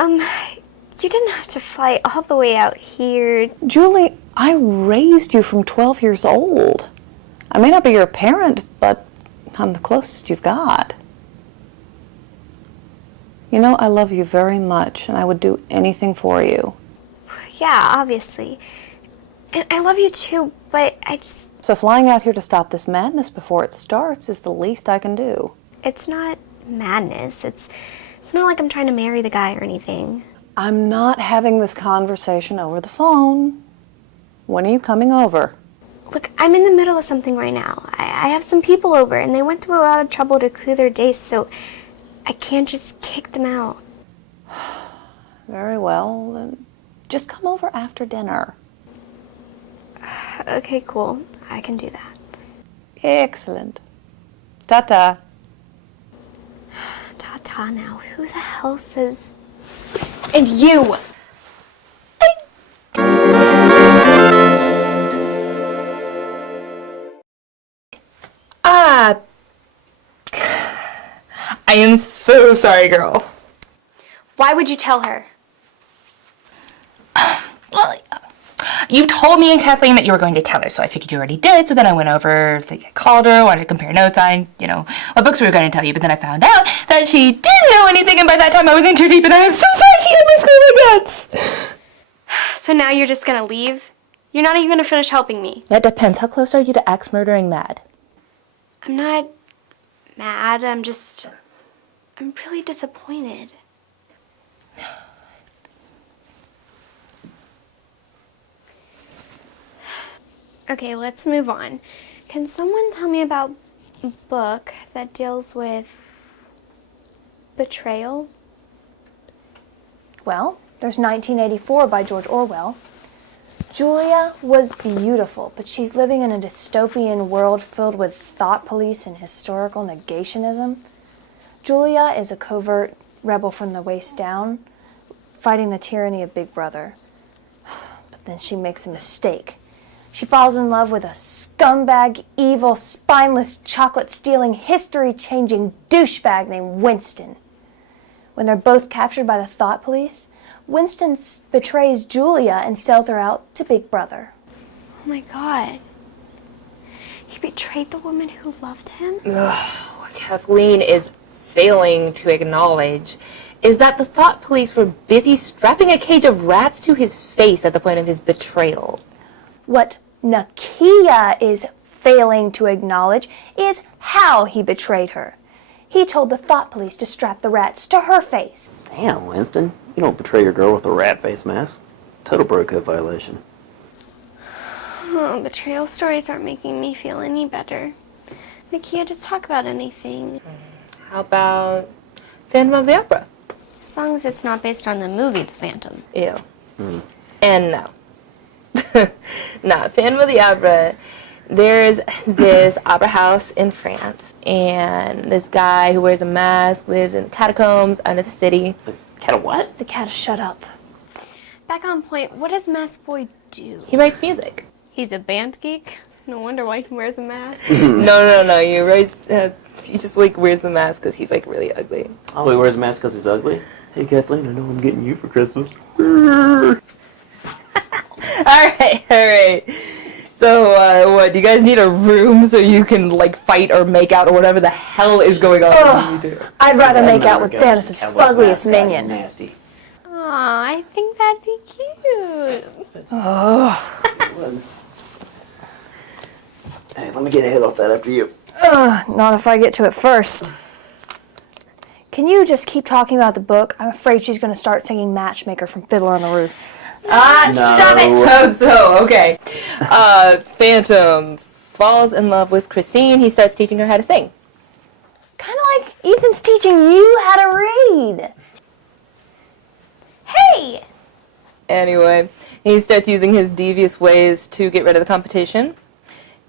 You didn't have to fly all the way out here. Julie, I raised you from 12 years old. I may not be your parent, but I'm the closest you've got. You know, I love you very much, and I would do anything for you. Yeah, obviously. And I love you too, but I just... So flying out here to stop this madness before it starts is the least I can do. It's not madness. It's not like I'm trying to marry the guy or anything. I'm not having this conversation over the phone. When are you coming over? Look, I'm in the middle of something right now. I have some people over, and they went through a lot of trouble to clear their days, so I can't just kick them out. Very well, then just come over after dinner. Okay, cool. I can do that. Excellent. Ta-ta. Ta-ta now. Who the hell says... And you! I am so sorry, girl. Why would you tell her? Well, you told me and Kathleen that you were going to tell her, so I figured you already did, so then I went over, I called her, wanted to compare notes on, what books we were going to tell you, but then I found out that she didn't know anything, and by that time I was in too deep, and I'm so sorry she had my school regrets. So now you're just gonna leave? You're not even gonna finish helping me. That depends. How close are you to axe-murdering Mad? I'm not mad, I'm really disappointed. Okay, let's move on. Can someone tell me about a book that deals with betrayal? Well, there's 1984 by George Orwell. Julia was beautiful, but she's living in a dystopian world filled with thought police and historical negationism. Julia is a covert rebel from the waist down, fighting the tyranny of Big Brother. But then she makes a mistake. She falls in love with a scumbag, evil, spineless, chocolate-stealing, history-changing douchebag named Winston. When they're both captured by the thought police, Winston betrays Julia and sells her out to Big Brother. Oh my God. He betrayed the woman who loved him? What Kathleen is failing to acknowledge is that the thought police were busy strapping a cage of rats to his face at the point of his betrayal. What Nakia is failing to acknowledge is how he betrayed her. He told the thought police to strap the rats to her face. Damn, Winston. You don't betray your girl with a rat face mask. Total bro code violation. Oh, betrayal stories aren't making me feel any better. Nakia, just talk about anything. How about Phantom of the Opera? As long as it's not based on the movie The Phantom. Ew. And no. Not Phantom of the Opera. There's this opera house in France, and this guy who wears a mask lives in the catacombs under the city. The cat of what? The cat shut up. Back on point, what does Mask Boy do? He writes music. He's a band geek? No wonder why he wears a mask. No. He writes. He just wears the mask because he's really ugly. Oh, he wears a mask because he's ugly? Hey, Kathleen, I know I'm getting you for Christmas. All right. So, what, do you guys need a room so you can, fight or make out or whatever the hell is going on? I'd rather make out with Thanos' fuggliest minion. Nasty. Aw, I think that'd be cute. Hey, let me get a hit off that after you. Not if I get to it first. Can you just keep talking about the book? I'm afraid she's going to start singing Matchmaker from Fiddler on the Roof. Stop it! So, okay. Phantom falls in love with Christine. He starts teaching her how to sing. Kind of like Ethan's teaching you how to read. Hey! Anyway, he starts using his devious ways to get rid of the competition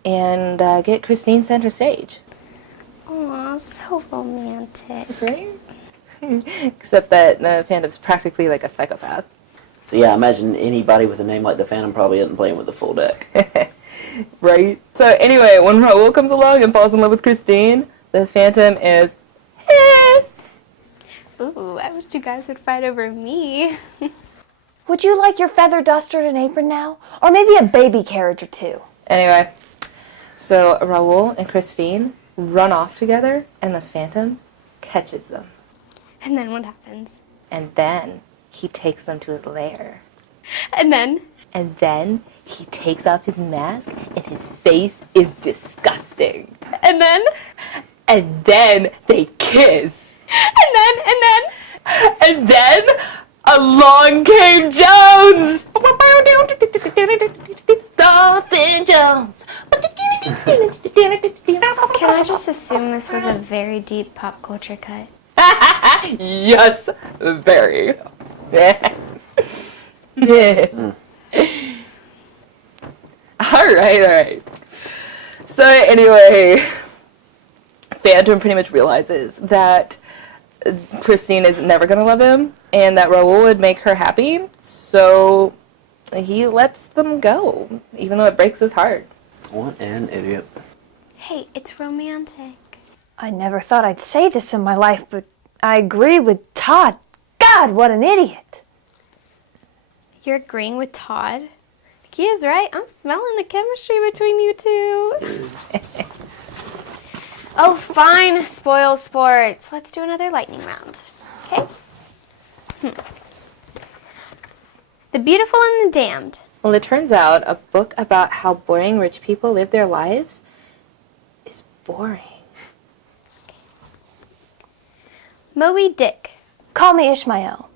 and get Christine center stage. Aw, so romantic. Right? Except that Phantom's practically like a psychopath. So yeah, I imagine anybody with a name like the Phantom probably isn't playing with the full deck. Right? So anyway, when Raoul comes along and falls in love with Christine, the Phantom is pissed. Ooh, I wish you guys would fight over me. Would you like your feather duster and an apron now? Or maybe a baby carriage or two? Anyway, so Raoul and Christine run off together, and the Phantom catches them. And then what happens? And then he takes them to his lair. And then? And then he takes off his mask, and his face is disgusting. And then? And then they kiss. And then along came Jones. Dolphin Jones. Can I just assume this was a very deep pop culture cut? Yes, very. All right. So anyway, Phantom pretty much realizes that Christine is never going to love him and that Raoul would make her happy, so he lets them go, even though it breaks his heart. What an idiot. Hey, it's romantic. I never thought I'd say this in my life, but I agree with Todd. God, what an idiot. You're agreeing with Todd? He is right. I'm smelling the chemistry between you two. Oh, fine, spoil sports. Let's do another lightning round. Okay? The Beautiful and the Damned. Well, it turns out a book about how boring rich people live their lives is boring. Moby Dick. Call me Ishmael.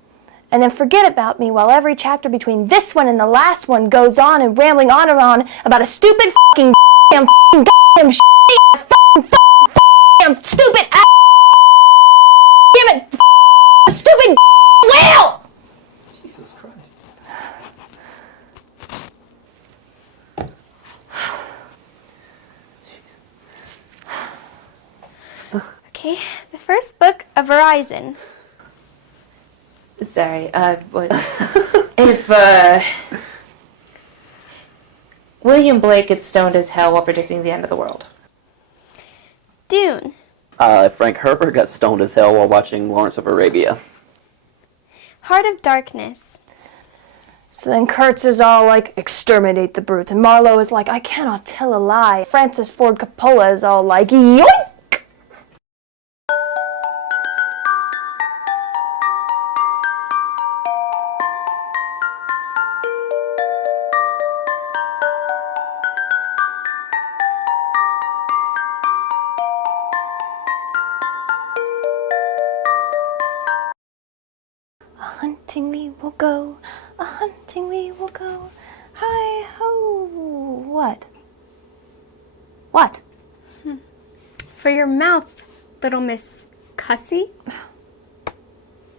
And then forget about me while every chapter between this one and the last one goes on and rambling on and on about a stupid fucking damn shitty ass damn stupid ass damn it stupid whale! Jesus Christ. Okay, the first book of Verizon. Sorry, what? If, William Blake gets stoned as hell while predicting the end of the world. Dune. Frank Herbert got stoned as hell while watching Lawrence of Arabia. Heart of Darkness. So then Kurtz is all like, exterminate the brutes. And Marlowe is like, I cannot tell a lie. Francis Ford Coppola is all like, yoink! A-hunting we will go, a-hunting we will go, hi-ho. What? What? For your mouth, little Miss Cussy.